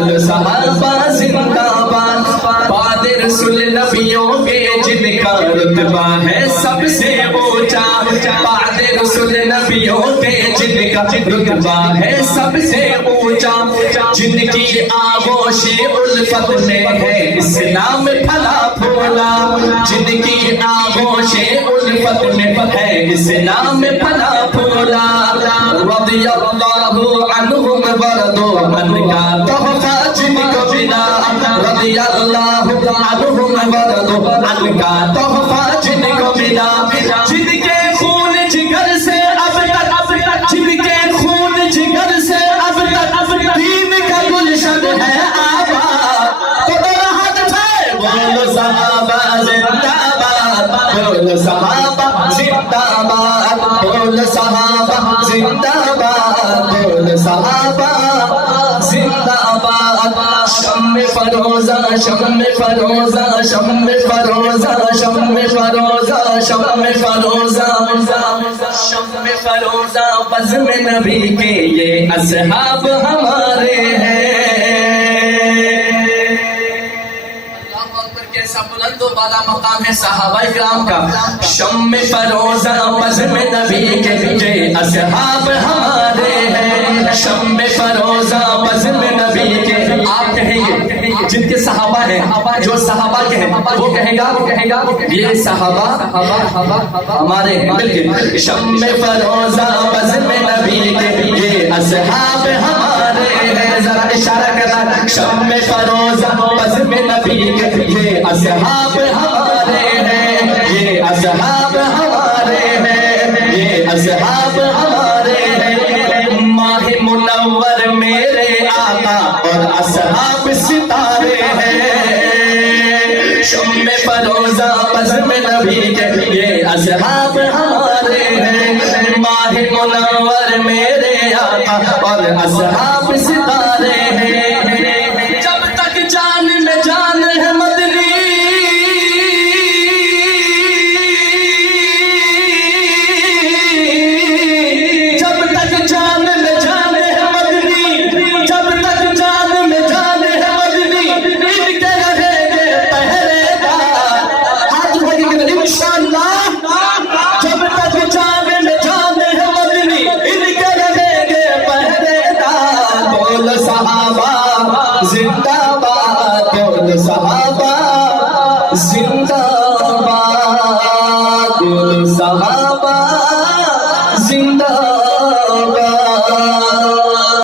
بولو صحابہ زندہ باد، بعد رسول نبیوں کے جن کا رتبہ ہے سب سے اونچا، بعد رسول نبیوں کے جن کا رتبہ ہے سب سے اونچا، جن کی آغوش الفت میں ہے اسلام پھلا پھولا، جن کی آغوش الفت میں ہے اسلام پھلا پھولا، رضی اللہ عنہم ورضوا عنہ کا تحفہ جن کو ملا، رضی اللہ عنہم ورضوا عنہ کا تحفہ جن کو ملا، جن کے خون جگر سے اب تک، جن کے خون جگر سے اب تک دین کا گلشن ہے آباد، تو راحت ہے بولو صحابہ زندہ باد، بولو صحابہ زندہ باد، بولو صحابہ زندہ باد، بولو صحابہ زندہ باد، شم فروزہ شم فروزہ شم فروزہ شم فروزہ شم فروزہ شم فروزہ بزم نبی کے یہ اصحاب ہمارے ہیں، کیسا بلند و بالا مقام ہے صحابہ کرام کا، شم فروزہ بزم نبی کے یہ اصحاب ہمارے ہیں، شم فروزہ بزم نبی کے، آپ کہیں گے جن کے صحابہ ہیں، جو صحابہ کے ہیں وہ کہے گا یہ صحابہ ہمارے ہیں، بلکہ شم فروزہ بزم نبی کے یہ اصحاب ہمارے ہیں، ذرا اشارہ کرنا، شم فروزہ بزم نبی کے یہ اصحاب ہمارے ہیں، یہ اصحاب ہمارے ہیں، یہ اصحاب ہمارے ہیں، ماہ منور میرے آقا اور اصحاب ستارے ہیں، شم فروزہ بزم نبی کے یہ اصحاب ہمارے ہیں، ماہ منور میرے آقا اور اصحاب ستارے ہیں، جب تک جان میں جان ہے مدنی، جب تک جان میں جان ہے مدنی، جب تک جان میں جان ہے مدنی، ان کے رہیں گے پہرے دار، ہاتھ اٹھائیے کہ انشاءاللہ، جب تک جان میں جان ہے مدنی، ان کے رہیں گے پہرے دار، بولو صحابہ زندہ باد، بولو صحابہ زندہ باد، بولو صحابہ زندہ باد۔